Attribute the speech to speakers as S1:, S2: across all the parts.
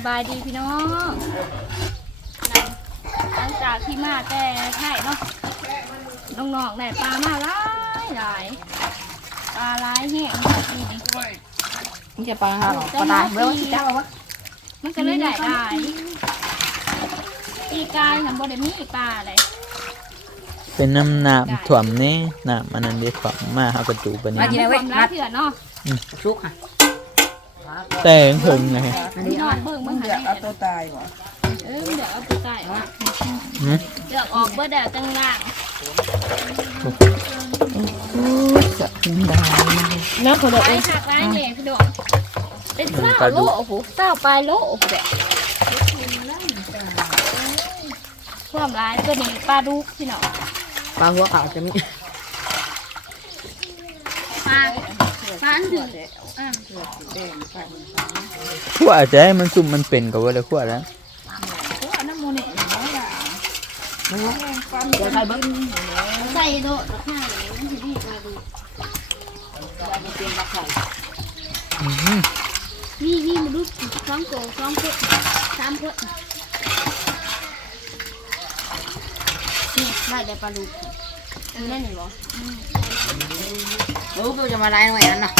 S1: บายดีพี่น้องหลังจากที่มาแต่ไข่เนาะน้องๆได้ปลามาหลายปลาหลายแห้งดีดี
S2: มันจะปลาหาหรอปลาตายเมื่อวันที่เจ้าวะ
S1: มันก็เลยได้ปีกายทำบริมีปลาอะไร
S3: เป็นน้ำถ่วมนี่น้ำอันนั้นเดียวถ่วมมาเขากระจูปนี่
S1: มีความรักเถื่อนเนาะ
S2: ชุกค่ะ
S3: แต่หึงเลย
S1: พี่น้องเบิ่งเบิ่งหัน
S4: เอาตัวตายวะ
S1: เดี๋ยวเอาตัวใต้เลือกออกเบอร์เดียวจังงาง
S2: จะได้แล้วเขาเดือด
S1: ไปหักร้ายเนี่ยพี่น้องเป็นเศร้าโลโอ้โหเศร้าปลายโลโอ้โหแบบความร้ายตัวนี้ปลาดุกพี่น้อง
S2: ปลาหัวขาวจะมี
S1: ปลาอันถึง
S3: ขั้วอาจจะให้มันซุ่มมันเป็นกับว่าเลยขั้วแล้ว
S1: น้ำโมเนี่ย
S2: เดี๋ยวใครเบิ้ง
S1: ใส่โดดให้มันจะดีปลาดุก
S2: เตรียมรักใส่
S1: นี่มาดู2 ตัว2 คน3 คนนี่ได้แต่ปลาดุกนั่นนี่บ่
S2: รู้ว่าจะมาไล่หน่วยนั้นนะ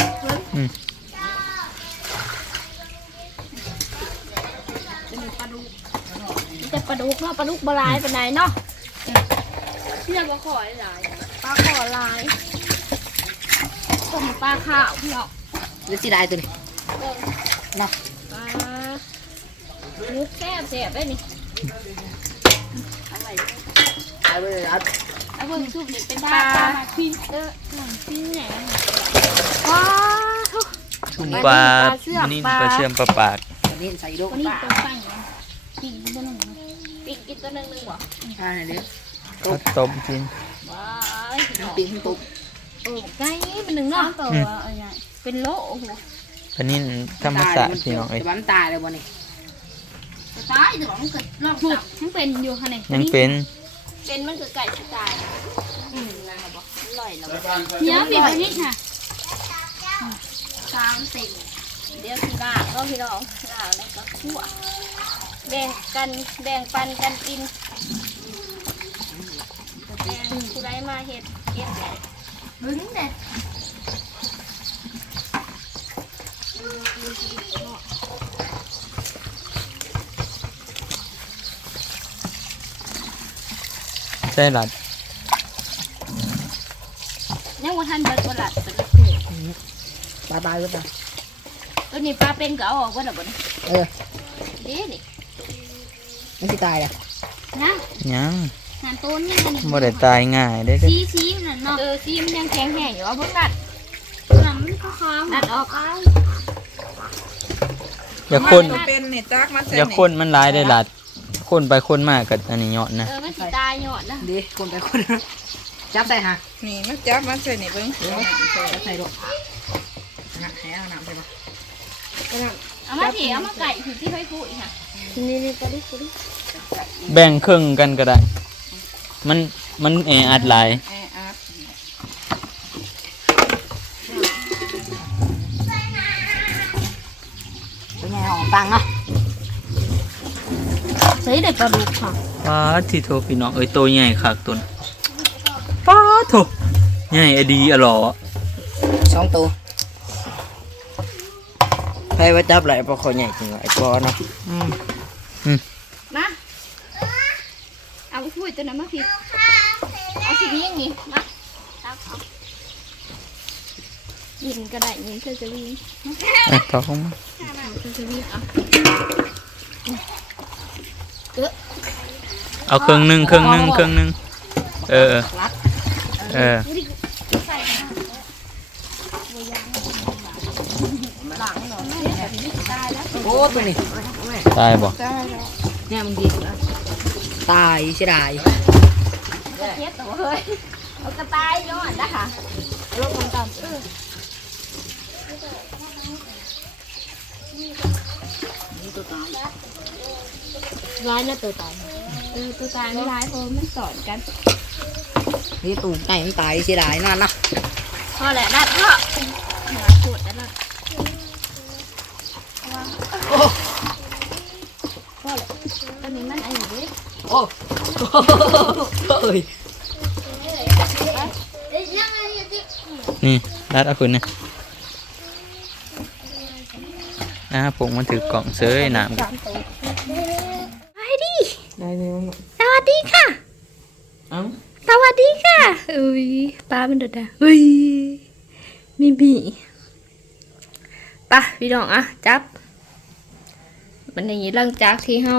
S1: เป็นปลาดุกแต่ปลาดุกเนาะปลาดุกบลายเป็นไหนเนาะพี่จะปลาขอหลายปลาขอหลายต้มปลาขาวพี่เนาะ
S2: หรือสีได้ตัวนี้นะ
S1: ปลาลูกแซ่บแซ่บได้นี่
S2: ตายไปเลยครับ
S1: แล้วเบิ่งซุปนี่เป็นปลาพินหนังพินไหนว้าว
S3: ชุ่มปลานี่ปลาเชื่อมปลาปาก
S2: ตัวนี้ใส่ลูก
S1: วันนี้ตัวใส่ปีกตัวหนึ่งปีกกินตัวหนึ่งบ่
S2: ใช่เดี๋ยว
S3: ก็ต้มกิน
S1: ว้าว
S2: น้ำปีกขึ้นตุ๊บ
S1: โอ้ไก่เป็นหนึ่งเนาะตัวอะไรเป็นโลโอ้โห
S3: อันนี้ธรรมศาสตร์พี่น้องเอ้ย
S2: จะบ้านตายเลยวันนี้
S1: ตายเดี๋ยวมันเกิดรอบถูกมันเป็นอยู่ค่ะเนี่ย
S3: ยังเป็น
S1: เป็นมันเกิดไก่ตายนะครับบอกอร่อยแล้วเนื้อมีแบบนี้ค่ะ30เดี๋ยวสิลาก็พี่น้องลาแล้วก็คั่วแบ่งปันกันกินแบ่งผู้ใดมาเฮ็ดเลยบึ้งเด็ด
S3: ใช่หลัด
S1: ยังว่าท่านเบิดบลัดเป็น
S2: ปลาตายหรือเปล่า
S1: ตัวนี้ปลาเป็นก็เอาออกว่าเดี๋ยวบ่นี่นี่
S2: ไม่สิตายอ่ะ
S1: นะ
S3: ยัง
S1: งานต้นนี่มัน
S3: บ่ได้ตายง่ายได้เด้
S1: ซีนั่นเนาะซีมันยังแข็งแห้งอยู่ว่าเบิ่งนัดมันก็ค้างนัดออกเอา
S3: อย่าคน
S4: เป็นนี่จักมาใส่
S3: อย่าคนมันร้ายได้หลัดคนไปคนมากับอันนี้ยอดนะ
S1: มันสิตายหยอดนะ
S2: ดีคนไปคนจับใส่ฮะ
S4: นี่มันจับมาใส่นี่เบิ่ง
S2: จับใส่ลูกนะแหเอาน้ำใส่มา
S1: เอามาถีเอามาไก่ถึงที่ค่อยพูดค่ะนี่ปลาดุก
S3: แบ่งครึ่งกันก็ได้ มันแออัดหลาย
S4: แออัด
S2: เป็นไงหอมปังเนาะ
S1: ใส่ได้ปลาดุกค่ะ
S3: ป้าที่โทพี่น้องเอ้ยตัวใหญ่คักตัวน่ะป้าโทใหญ่อะดีอะหรอ
S2: 2 ตัว
S5: ใครว่าจับไหลปลาคอใหญ่จริงวะไอ้ปอเนาะ
S1: มาเอาไปพูดตัวนั้นมาพี่เอาสินี้อย่างนี้มาตักเอายิงก็ได้ยิงเธอจะวิ่ง
S3: ต่อเข้ามา
S1: เธอจะวิ่งเอา
S3: เอาครึ่งหนึงเออเออ
S1: ใส่หลังหน่อยตายแล้ว
S2: โอ้ตัวนี้
S3: ตายบ่
S2: เนี่ยมันดีตายเสียดาย
S1: เทียบตัวเฮ้ยเอากระต่ายย้อนนะค่ะลงมันต่ำร้ายนะตัวตายตัวตายไม่ร้ายเพราะมันสอนกัน
S2: นี่ตูไก่มันตายเสียดายนั่นนะ
S1: พอแหละนัดพ่อหาขวดแล้วนัด
S2: โอ้เอ้ย
S3: นี่รัดเอาคุณนะผมมันถือกล่องเซยหนาม
S1: ไปดิ
S5: ได้เลยมั้ง
S1: สวัสดีค่ะ
S5: เอ้า
S1: สวัสดีค่ะอุ้ยป้ามันเดือดอ่ะอุ้ยมีบีป่ะพี่น้องอ่ะจับมันอย่างนี้หลังจากที่เฮา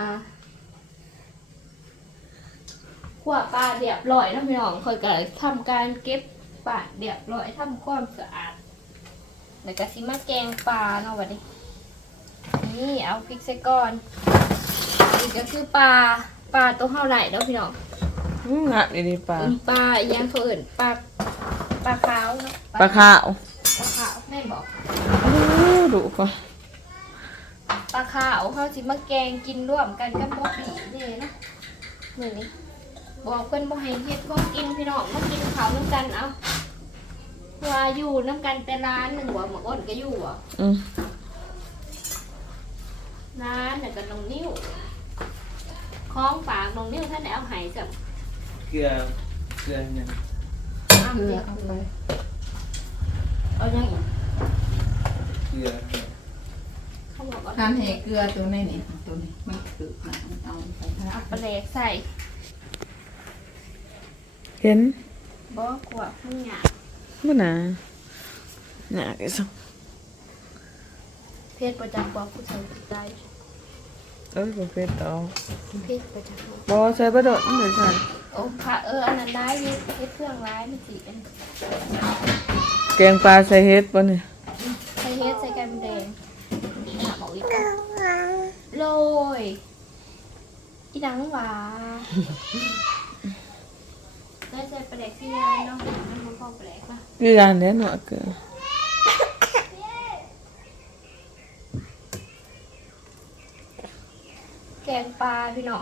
S1: ขั่วปลาเรียบร้อยนะพี่น้องคอยก็ทำการเก็บปลาเรียบร้อยทำความสะอาดแล้วก็สิมาแกงปลาเนาะวันนี้นี่เอาพริกใส่ก่อนนี่ก็คือปลาตัวเฮาไหลแล้วพี่น้อง
S5: งะดีปลา
S1: ปลาอีหยังเขาเอิ่นปลาขาวเนาะ
S5: ปลาขาว
S1: ปลาขาวแม่นบอก
S5: ดุก็
S1: ปลาขาวเขาสิมาแกงกินร่วมกันกับบ่ปีนี่เนาะมื้อนี้บอกเพิ่นบ่ให้เฮ็ดบ่กินพี่น้องมากินข้าวนำกันเอาว่าอยู่นำกันแต่ร้านหนึงบ่หมออ้นก็อยู่บ่
S5: อืม
S1: ร้านน่ะก็น้องนิ้วของฝากน้องนิ้วท่านได้เอาให้จ้ะ
S3: เกลือเนี่ย
S1: เอาเดี๋ยวเอายังอีก
S3: เกลือ
S1: เขาบอกว่า
S4: ทานแห่เกลือตัวนี้นี่ตัวนี้มันคือหนังเอาไปทา
S1: เอาปลาแหลกใส่
S5: เห็น
S1: บ่กว่ามันหยาบ
S5: มื้อน่ะหนักอีสัง
S1: เพศประจำบอกผู้ชายได้
S5: บ่เผ็ดดอก
S1: เพศประจำ
S5: บ่ใส่บ่ดอกมันใส่
S1: โอ้ค่ะอันนั้นได้เฮ็ดเครื่องร้ายมันสิอัน
S5: แกงปลาใส่เห็ดบ่เนี่ย
S1: ใส่เฮ็ดใส่กันแดงหาบอกอีกโรยอีดังหวาได้ใส่ปลาแดกที่ร้านเนาะมันพอปลาแดกป่ะ
S5: คือร้านเด้เนาะเกลือ
S1: แกงปลาพี่น้อง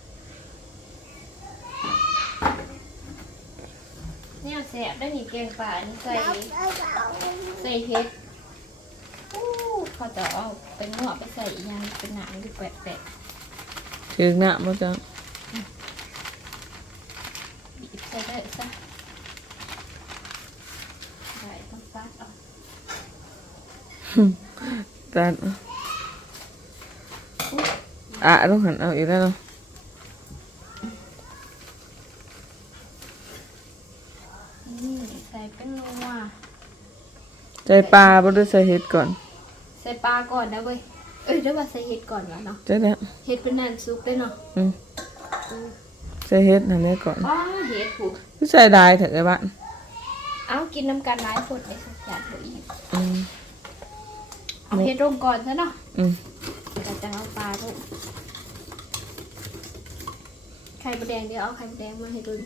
S1: เนี่ยแซ่บได้มีแกงปลานี่ใส่เฮ็ดอู้เขาจะเอาไปงอกไปใส่อีหยังเป็นหนังดูแปลกๆ
S5: ถึงน้ำบ่จัง
S1: บีบใส่ได้ซะได้ต้องตัดออก
S5: ตัดต้องหันเอาอีกแล้วเนาะ
S1: นี่ใส่เป็นนัว
S5: ใส่ปลาบ่ได้ใส่เห็ดก่อน
S1: ใส่ปลาก่อนนะเว้ยเอ้ยเดี๋ยวว่าใส่เห็ดก่อนวะเนาะ
S5: ใช่แล้ว
S1: เห็ดเป็นน้ำซุปได้เนาะ
S5: ใส่เห็ดนั่นแหละก่อน
S1: ว้าเห็ดผูก
S5: คือใส่ได้เถอะไอ้บ้าน
S1: เอากินน้ำกันหลายคนในสักอย่างตัวอีก
S5: อืม
S1: เอาเห็ดลงก่อนซะเนาะ
S5: อืม
S1: แต่จะเอาปลาลงไข่มดแดงเดี๋ยวเอาไข่มดแดงมาให้ดู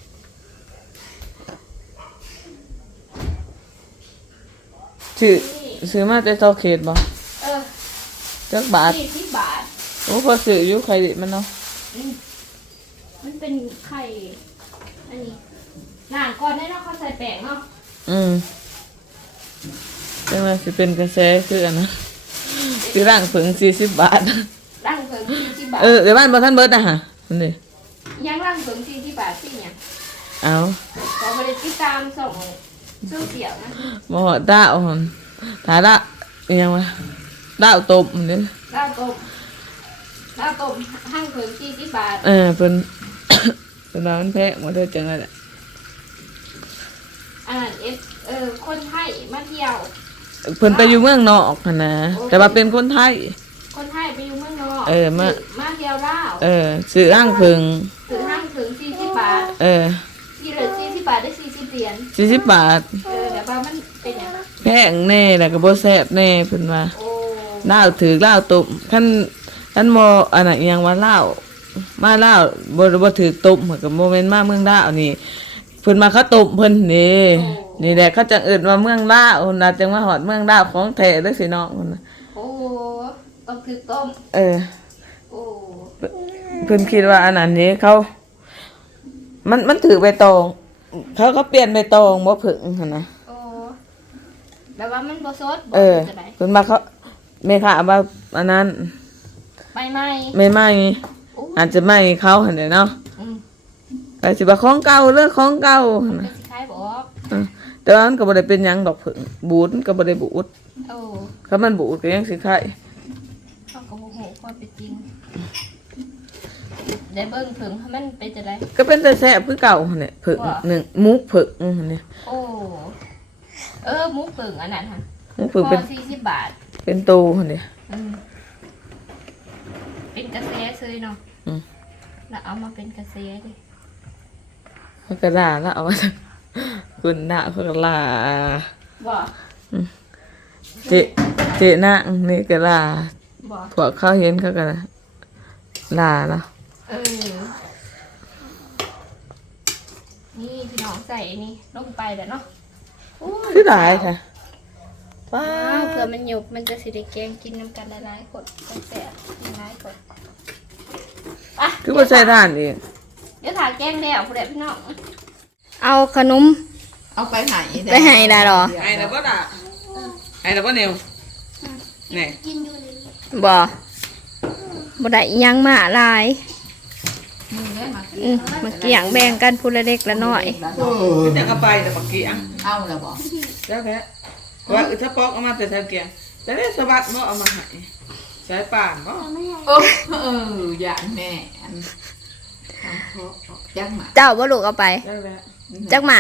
S5: ซื้อมาแต่เซาเขตบ่
S1: เออ
S5: จักบาท
S1: 40 บาท
S5: โอ้พอซื้ออยู่ใครดิมันเนาะ
S1: มันเป็นไข่อันนี้ล้างก่อนได้เนาะเขาใส่แป้งเนาะ
S5: จังว่าสิเป็นกระแสคืออันนะคือร่างผึ่ง40 บาท
S1: ล้างเผิง40 บาท
S5: เดี๋ยวบ้านบ่ทันเบิดนะฮะนั่นดิ
S1: ยังล้างเผิง40 บาทสิเนี่ย
S5: เอา
S1: ขอไปติดตามส่งสู้เสียวนะ
S5: บ่ฮอดดาวหั่นถ้าดาวอิหยังวะดาวตบมันเด้
S1: ลาบต้มห้างเผิง40 บาท
S5: เพิ่น เพิ่นว่ามันแพงบ่เด้อจังนั้นแหละ
S1: อันนั้นคนไทยมาเที่ยว
S5: เพิ่นไปอยู่เมืองนอกหั่นนะแต่ว่าเป็นคนไทย
S1: คนไทยไปอยู่เมืองนอก
S5: มา
S1: มาเที่ยวลาว
S5: ซื้อร่างผึ่ง
S1: ถึงห้างเผิง40 บาทที่เหลือ40 บาทได้40 เหรียญ
S5: 40 บาท
S1: แต่ว่ามันเป็นอย่าง
S5: แพงแน่แล้วก็บ่แซ่บแน่เพิ่นว่า
S1: โอ้
S5: ลาวถือลาวตบคันบ่อันน่ะอิหยังว่าลาวมาลาวบ่ถือตบก็บ่แม่นมาเมืองลาวนี่เพิ่นมาเขาตบเพิ่นนี่แหละเขาจังเอิ้นว่าเมืองลาวน่ะจังว่าฮอดเมืองลาวของแท้เด้อสิน้องพุ่นน่ะ
S1: โอ้ต้องถือต้ม โอ้
S5: เพิ่นคิดว่าอันนั้นนี่มันถือใบตองเขาก็เปลี่ยนใบตองบ่ผึ่งหั่นน่ะ
S1: โอ้แบบว่ามันบ่สดบ่
S5: เ
S1: จะได้
S5: เพิ่นมาเขาแม่ค้าว่าอันนั้น
S1: ใบไม้
S5: ไม่
S1: โอ้
S5: อาจจะไม่เขาหั่นแหละเนาะ
S2: อืม
S5: ก็สิว่าของเก่าเลิกของเก่าหั่น
S2: ก็
S5: น่ะ
S2: สิคล้ายบอก
S5: แต่ว่ามันก็บ่ได้เป็นหยังดอกเพิ่งบูดมันก็บ่ได้บูด
S2: โอ้
S5: ถ้ามันบูดก็ยังสิไข่
S2: เขาก็บ่ฮู้ความเป็นจริงได้เบิ่งถึงให้มันเป็นจะได้
S5: ก็เป็นแต่แซ่บคือเก่าหั่นแหละเพิ่งหนึ่งมุกเพิ่งหั่นนี่
S2: โอ้หมูปึ่งอันนั้นค่ะ
S5: มุกเพิ่งเป็น
S2: พอ40 บาท
S5: เป็นโตหั่นนี่
S2: อืมเป็นกระแสซื้อเนาะ
S5: อืม
S2: แล้วเอามาเป็นกระแสดิ
S5: มันก็ด่าแล้วเอามาคุณด่าเพิ่นก็ลา
S2: บ่
S5: เจเจนางนี่ก็ลา
S2: บ่
S5: พวกเขาเห็นเขาก็ลาเนาะ
S2: เออนี่พี่น้องใส่นี่ลงไปแล้วเนาะโอ้ย
S5: คือหลายค่ะป้า
S1: เผื่อมันหยบมันจะสิได้แกงกินน้ำกันหลายๆคนแซ่บๆหลายคน
S5: คือบ่ใช่ท่านเอง
S2: เดี๋ยวถ่ายแกงแล้วผู้ใดพี่น้อง
S1: เอาขนม
S4: เอาไปไหน
S1: ไปให้ได้เหรอ
S5: ไอ้น่ะบ่ด่าไอ้น่ะบ่แนวนี่
S1: บ่บ่ได้อิหยังมาหลาย
S4: มือได้มา
S1: มาเกี่ยงแบ่งกันผู้ละเล็กละน้อย
S5: จะเอาไปแต่บักกี้อ่ะ
S4: เอาแล้วบอก
S5: แล้วแค่ว่าถ้าปอกเอามาแต่ทางเกียงแต่ได้สะบัดบ่เอามาให้ใช้ป่านบ่
S4: อย่างแม่อันทำเพราะจังหมา
S1: เจ้าบ่ลูกเอาไป
S5: แล้วแหละ
S1: จักหมาก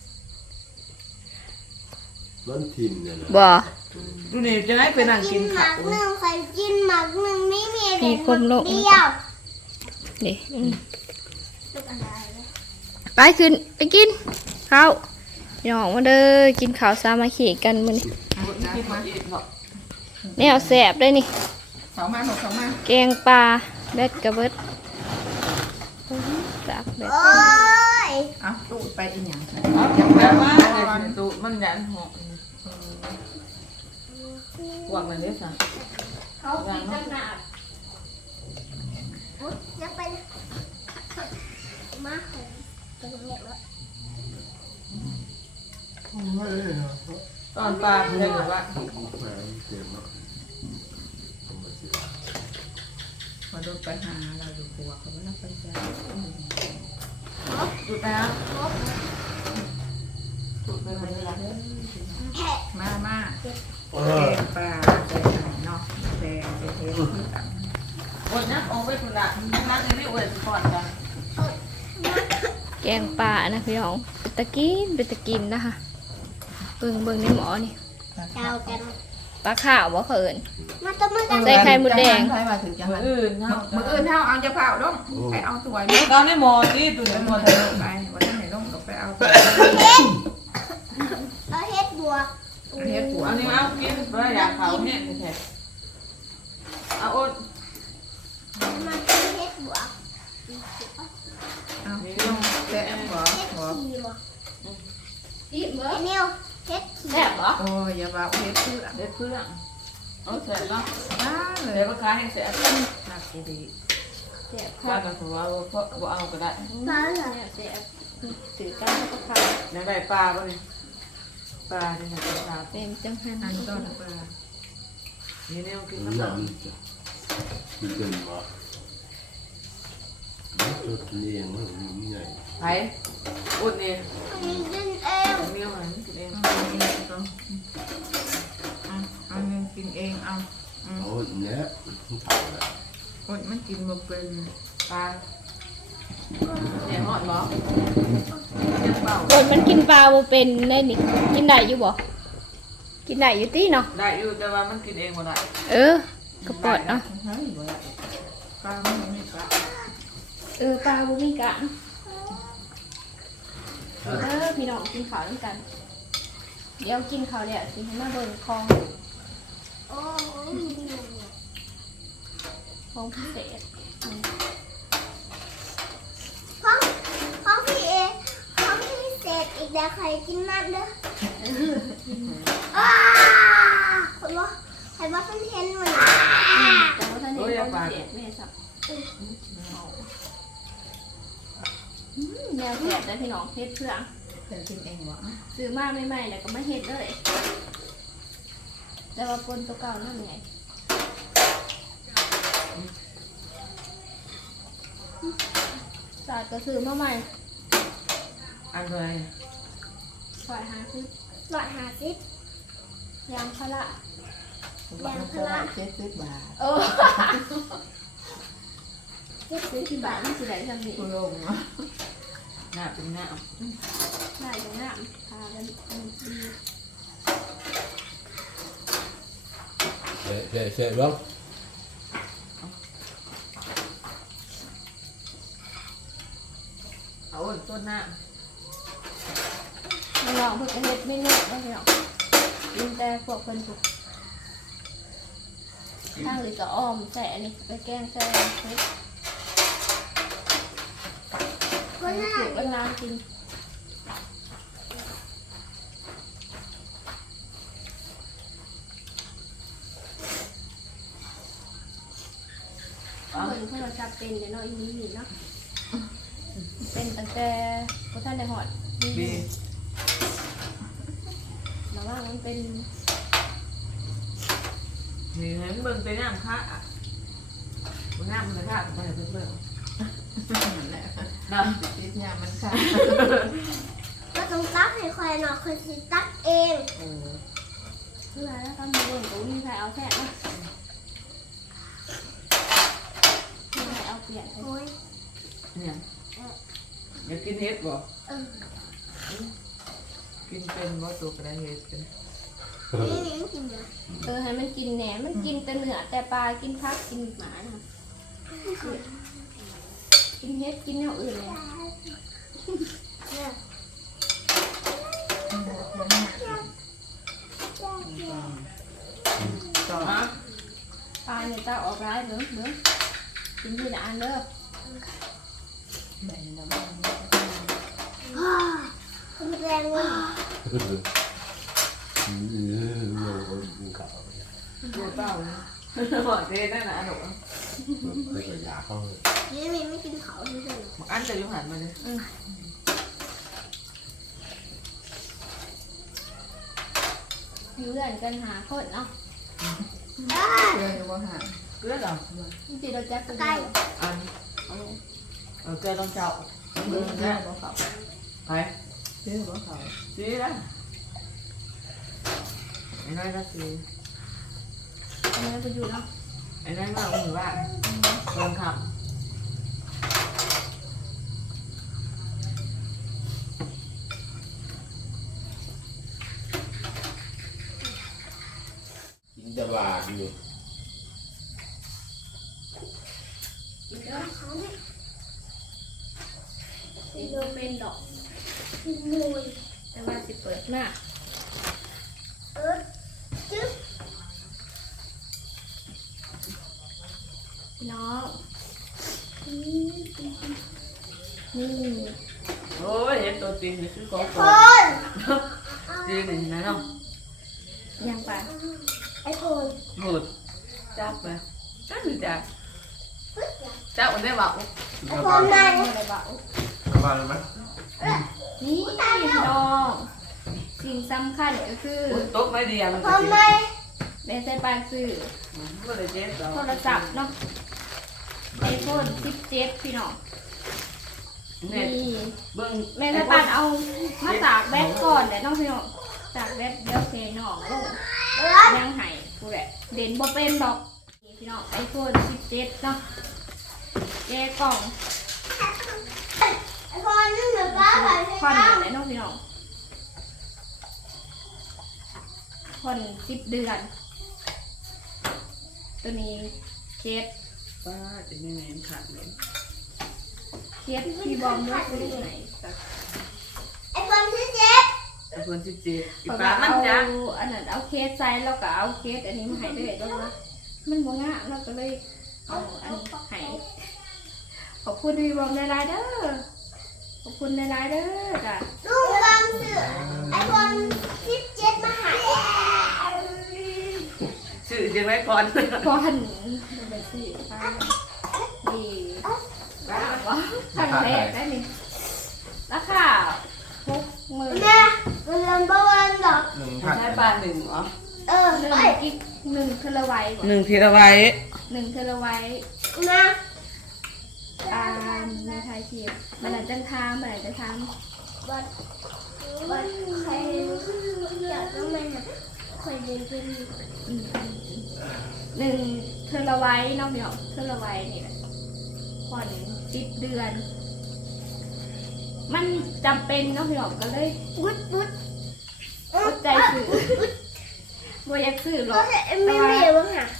S6: มันทิมเนี่ยนะ
S1: บ่
S5: ดูนี่จะให้ไปนั่งกินข้าว
S7: หนึ่งเคยกินหมักหนึ่งไม่มี
S1: มีคมโลก
S7: เดียว
S1: นี่
S7: ลูกอะไรนะ
S1: ไปขึ้นไปกินข้าวน้องมาเด้อกินข้าวสามัคคีกันมื้อนี้แนวแซ่บเลยนี่
S4: เขามาบอกเขามา
S1: แกงปลาเบ็ดกระเบิดจากเบ็ด
S7: โอ้ย
S4: เอาตู้ไปอีกอย่าง
S5: เอาจังแม่ว่าตู้มันยันหอกวางมันได้สั่ง
S1: เขากินจังหนา
S7: จะไปมาเถอะเป็นเงียบแล้ว
S5: ตอนปลาได้หรือว่า
S4: มาดูไปหาเราอยู่ครัวเขาไม่รับไปจ้า
S5: จุดแล้ว
S4: มาแกงปลาใส่เนาะแกงเท
S5: อดนะออกไปคุณละนั่งในนี้อดก่อนจ้ะ
S1: แกงปลานะพี่น้องเป็นตะกินนะคะเบิ่งในหมอนี่
S7: เจ้ากัน
S1: ปลาขาวบ่เขิน
S7: มาต้มมากัน
S1: ใส่ไข่มดแดง
S4: ใส่มาถึงจังหวัด
S5: อื่นเนาะ
S4: มืออื่นเท่าเอาจะเผาลงไปเอาตัว
S5: ตอนนี้หมอที่ตัวนี้หมอเธอ
S4: ไปวันนี้ไหนลงก็ไปเอา
S7: เอาเฮ็ดบวก
S4: เฮ็ดหัว
S5: อันนี้เอากินเพราะอยากเขาเนี่ยแท้เอาอด
S7: มากินเฮ็ดบวก
S4: เอาลงแซ่บหัว
S7: เฮ็ด
S4: หัว
S7: ขี่บวก
S1: อีเบิ่
S7: ไอ้
S1: ง
S7: เนียวเฮ็ดขี่
S1: แซ่บบ่
S4: โอ้ยอย่าว่าเฮ็ดเพื่อ
S5: เด็ดเพื่อนเอาเสร็จแล้ว
S4: เล
S5: เดี๋ย
S4: ยว
S5: ก็ค้าให้เสร็จ
S4: หักดี
S1: แซ่บ
S5: ว่ากันถือว่าเพราะว่าเอาก็ได้
S7: มาเหรอ
S1: แซ่บถือกันปลาขาว
S5: ในใบปลาป่ะนี่ปลาที่ไหนปลา
S1: เป็นจังหัน
S4: อันต้นปลา
S5: นี่เนี่ยกิน
S6: มัน
S5: น้ำ
S6: นั่นจ้ะมันเป็นวะมันตัวนี้เองมันมีไง
S5: ไผ่อุดนี่
S7: มีกินเอง
S5: เมียวหันกินเอง
S4: เอาเงินกินเองเอา
S6: โอ้ยเนี่ยเผาแล้ว
S4: โอ้ยมันกินบ่เป็น
S5: ปลาเนี่ยหอดบ่ยังเปล่า
S1: คนมันกินปลาบ่เป็นได้นี่กินได้อยู่บ่กินได้อยู่ติเนาะ
S5: ได้อยู่แต่ว่ามันกินเองบ่ได้
S1: กระปอดเนาะ
S4: เฮ้ยบ่ได้ปลาไม่มีปลา
S1: ปลาบ่มีกะพี่น้องกินข้าวด้วยกัน เดี๋ยวกินข้าวแล้วสิให้มาเบิ่งของ
S7: โอ้ยมีหนึ่ง
S1: ของพิเศษ
S7: ของพี่เอของพี่เศษอีกแล้วใครกินมันเด้อคนว่าใครว่าเพิ่นเห็นมัน
S1: แต่ว่าท่านเห็นของพิเศษแม่สับแนวแซ่บได้พี่น้องเฮ็ดเพื่อ
S4: เธอกินเองบ่
S1: ซื้อมาใหม่ๆแล้วก็มาเฮ็ดเลย แต่ว่าปนตัวเก่านั่นไง
S2: าดก็ซื้อมาใหม่
S5: อันเลย
S2: 150
S7: 150
S2: ยางพารา
S4: บาทละ70 บาท
S2: เออ70 บาทมันสิได้ทำนี่
S4: คุณลง
S5: หน้าเป็นหน้า
S2: ได้อยู่งามพากันดี
S6: เสร็จแล้ว
S5: เอาต้นหน้า
S2: น้องๆเพิ่นก็เฮ็ดเมนูได้พี่น้องกินแต่พวกเพิ่นถูกทางหรือก็อ้อมใส่อันนี้ไปแกงใส่เฮ็ด
S7: คน
S2: ป
S7: ละ
S2: ลูกกันนานกินเพิ่นโทรศัพท์เป็นเดี๋ยวเนาะอีนี่เนาะเป็นตั้งแต่บ่ทันได้ฮอด
S5: ดี
S2: แล้วว่ามันเป็น
S5: นี่ให้มันเบิ่งแต่น้ำค่ะน้ำมันจะค่ะไปเบิ่ง
S4: นั่นแหละ
S5: เนาะ
S4: ติดเนี่ยมันค่ะ
S7: ก็ต้องตักให้คอยหน่อยคอยสิตักเอง
S2: เพื่อแล้วก็มีเบิ่งกูนี่ใครเอาแท้เนาะมีใครเอาเปลี่ยนให้
S7: โอ้ย
S5: เนี่ยอยากกินเห็ดบ่
S7: เออ
S5: กินเป็นบ่ตัวกระไดเห็ดเป็น
S7: นี่กินนะ
S2: ให้มันกินแหนมมันกินแต่เนื้อแต่ปลากินผักกินหมานะกินเฮ็ดกินแนวอื่นเลย
S7: เนี่ย
S5: ต่อมา
S2: ปลาเนี่ยตาออกร้ายเด้อกินที่ละอันเด้อ
S4: แบ่งน้ำมัน
S7: คุณแรงเงิน
S6: ขาว
S5: เดี๋ยวเปล่าหอดเทนั่นน่ะอันหนู
S6: ไม่เคยอยากเข้า
S7: นี่มีไม่กินเขาที่สุด
S5: อันจะอยู่หันมาเลย
S2: อยู่เรื่อนกันหาคนเนาะ
S4: เพื่อนอยู่ว่าหา
S5: เกลือเหรอ
S2: จริงๆเราจะกันเดียว
S5: อันเกลือต้องเจาะ
S4: เพื่อนเพื่อนบ่เขา
S5: ไป
S4: เพื่อนบ่เขา
S5: ซื้อนะไอ้น้อยก็ซื้อ
S2: อันนี้ไปอยู่เนาะ
S5: ไอ้น้อยมาเอาหมู่บ้านโดนขับ
S6: กินแต่บาดอยู่
S2: กินเด้อสิโดนเป็นดอก
S7: กินมูย
S2: แต่ว่าสิเปิดหน้า
S7: จึ๊บ
S2: พี่น้องนี่
S5: โอ้ยเห็นตัวตีนนี่คือของ
S7: ค
S5: ตัวน ตีนนี่นะเนาะ
S2: ยังไป
S7: ไอ้คน
S5: หมุดจับไปจับหรือจับจับมันได้บอก
S7: ไอ้คนนั่น
S2: อะไรบ้าง
S6: กลับบ้านเลยไหม
S2: นี่พี่น้องสิ่งสำคัญก็คือ
S5: โต๊ะไม่ดีอ่ะมัน
S7: ค
S5: จะ
S7: น
S5: กิน
S7: ไหม
S2: แม่ใส่ปานซื้อ
S5: ก็เลยเจ๊ต่อ
S2: โทรศัพท์เนาะไอโฟน17พี่น้อง
S5: เนี่ย
S2: นี่
S5: เบิ้ง
S2: แม่ใส่ปานเอามาตากแบตก่อนแหละน้องพี่น้องตากแบตเดี๋ยวเพน้องลงยังไห้กูแหละเด่นบ่เป็นดอกนี่พี่น้องไอโฟน17เนาะแกะกล่อง
S7: ไอ้คนนึงเหนือป้าผ่าน
S2: ผ่อน
S7: ใช่
S2: แหละน้องพี่น้องผ่อน10 เดือน ตัวนี้เคส
S5: ป้าจะไม่แม่นขาดเลย
S2: เคสพี่บอมด้วยซื้อไหนสัก
S7: ไอ้คนที่เจ็บ
S5: ไอ้คน17อี
S2: เพราะ
S5: ป้า
S2: ว่า
S5: มัน
S2: เอา
S5: จ้ะ
S2: อันนั้นเอาเคสใส่แล้วก็เอาเคสอันนี้มาให้ด้วยด้วยว่ามันบ่งามเราก็เลยเอาอันนี้ให้ขอบคุณพี่บอมในไลน์เด้อขอบคุณในไลน์เด้อจ้ะ
S7: ลูกบางเสือไอ้คนที่เจ็บมาหา
S5: ชื่อจะไว้ก่อน
S2: พอหันไปสิไปดีบ้าบ่ขั้นแรกได้นี่ราคา60,000
S7: แม่เงินบ่เงินหรอก
S5: ใช้ปลาหนึ่งเหรอ
S7: เออ
S2: หนึ่ง
S7: ไป
S2: กิก1 เทราไวต์บ่
S5: 1 ทีละไว้
S2: 1 เทราไวต์
S7: มา
S2: ในไทยทีมันอาจจะทำมันอาจจะท
S7: วันใครอยากต้องมาคอยเรียนเป็น
S2: ำ1 เทอละไว้เนาะพี่น้องเทอละไว้นี่แหละผ่อน10 เดือน มันจำเป็นเนาะพี่น้องก็เลย
S7: บุ๊ดบุ๊ด
S2: อดใจซื้อบ่อยากซื้อหรอก
S7: ไม่เรียนบ้างค่ะ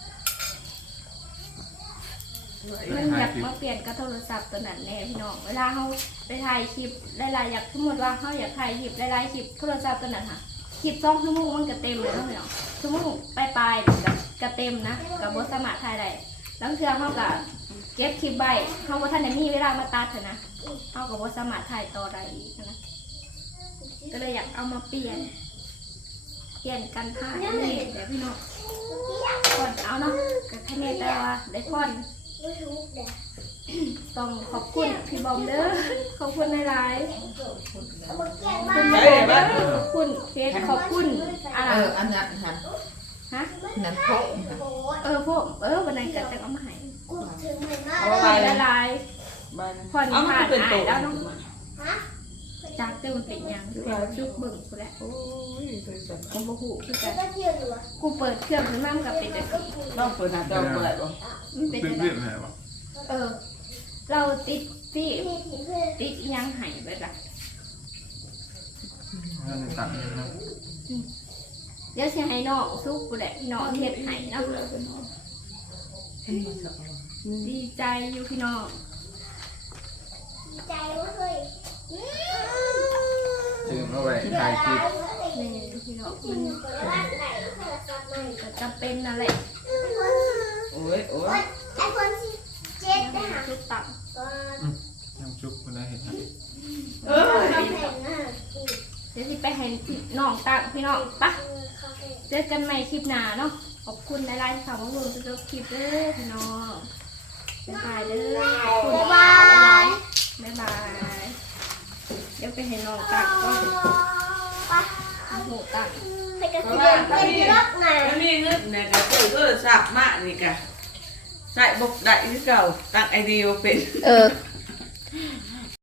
S2: มันอยากมาเปลี่ยนกับโทรศัพท์ตัวนั้นแน่พี่น้องเวลาเขาไปถ่ายคลิปหลายๆอยากสมมติว่าเขาอยากถ่ายคลิปหลายๆคลิปโทรศัพท์ตัวนั้นค่ะคลิป2 ชั่วโมงมันก็เต็มเลยเนาะพี่น้องชั่วโมงปลายๆก็เต็มนะก็บ่สามารถถ่ายได้แล้วเทื่อเขาก็เก็บคลิปไว้เขาบ่ทันได้มีเวลามาตัดนะเขาก็บ่สามารถถ่ายต่อได้อีกนะก็เลยอยากเอามาเปลี่ยนกันถ่ายนี่เดี๋ยวพี่น้องก่อนเอาเนาะก็แค่นี้แต่ว่าได้ก่อน
S7: ไม่รู้เด็ก
S2: ต้องขอบคุณพี่บอมเด้อขอบคุณหลาย
S7: เอามาแกง
S2: ๆ
S7: บ้า
S2: คุณ
S7: น
S2: บอมเด้อขอบคุณเฟซขอบคุณอะไร
S4: อันนั้นหัน
S2: ฮะ
S4: นั่นพก
S2: พวกวันนั้นก็จะเอามาให้
S7: กูถึงเหมือนมาก
S5: เอา
S2: ข
S5: ไป
S2: อบ
S5: เลย
S2: หลาย
S5: บ้าน
S2: ๆผ่อน
S5: เอามัน
S2: ผ่าน
S5: เป็น
S2: อา
S5: โต
S2: ยแล้วเนาะ
S7: ฮะ
S2: จากเต้มันเป็นหยังจุกเบิ่งกูแหละ
S5: โอ้ยเคยสั่น
S2: กูบ่ฮู้คือกั
S7: แล้
S2: น
S7: วก็เที่ยวอยู่อ่ะ
S2: กูเปิดเครื่องขึ้นมามันก็เป็นจังซี่
S5: ต้องเปิดหน้าจอเปิดบ่
S2: มันเป็น
S6: ตึ้
S2: จั
S6: ง
S2: ง
S6: เรี
S2: ซี่
S6: ยบไหนวะ
S2: เราติดที่
S7: พี่ผีเพื่อน
S2: ติดอิหยังให้เบิดล่ะ
S6: น่าจะตัดนะ
S2: เดี๋ยวสิให้น้องซุกกูแหละน้องเฮ็ดให้เนาะดีใจอยู่พี่น้อง
S7: ใจว่าเฮ้ย
S6: จึงเอาไว้ถ่ายคลิป
S2: นี่พี่น้อง
S7: กินร้านไหนโทรศัพท์ใหม่
S2: ก็จำเป็นนั่นแหละ
S5: โอ้ยโอ้ย
S7: ไอโฟน17นะฮะ
S2: ทุกตับ
S7: ก็
S6: น้ำชุบคนได้เห็นไหม
S7: เขาแพงนะ
S2: เดี๋ยวสิไปให้น้องตังพี่น้องปะ
S7: เขาแพง
S2: เจอกันใหม่คลิปหน้าเนาะขอบคุณหลายๆที่เข้ามาดูจนจบคลิปเด้อพี่น้องบ๊ายบายเด้อขอบคุณ
S7: บ๊าย
S2: หล
S7: บาย
S2: ายๆบ๊ายบายเดี๋ยวไปให้น้องตังก็
S7: ไป
S2: โหตัง
S7: ไปกระเทียมเป็นรถไหน
S5: มันมีเงินเนี่ยก็ซื้อโทรศัพท์มานี่ก็ใส่บ่ได้คือเก่าตั้งไอเดียบ่เป็น
S2: เออ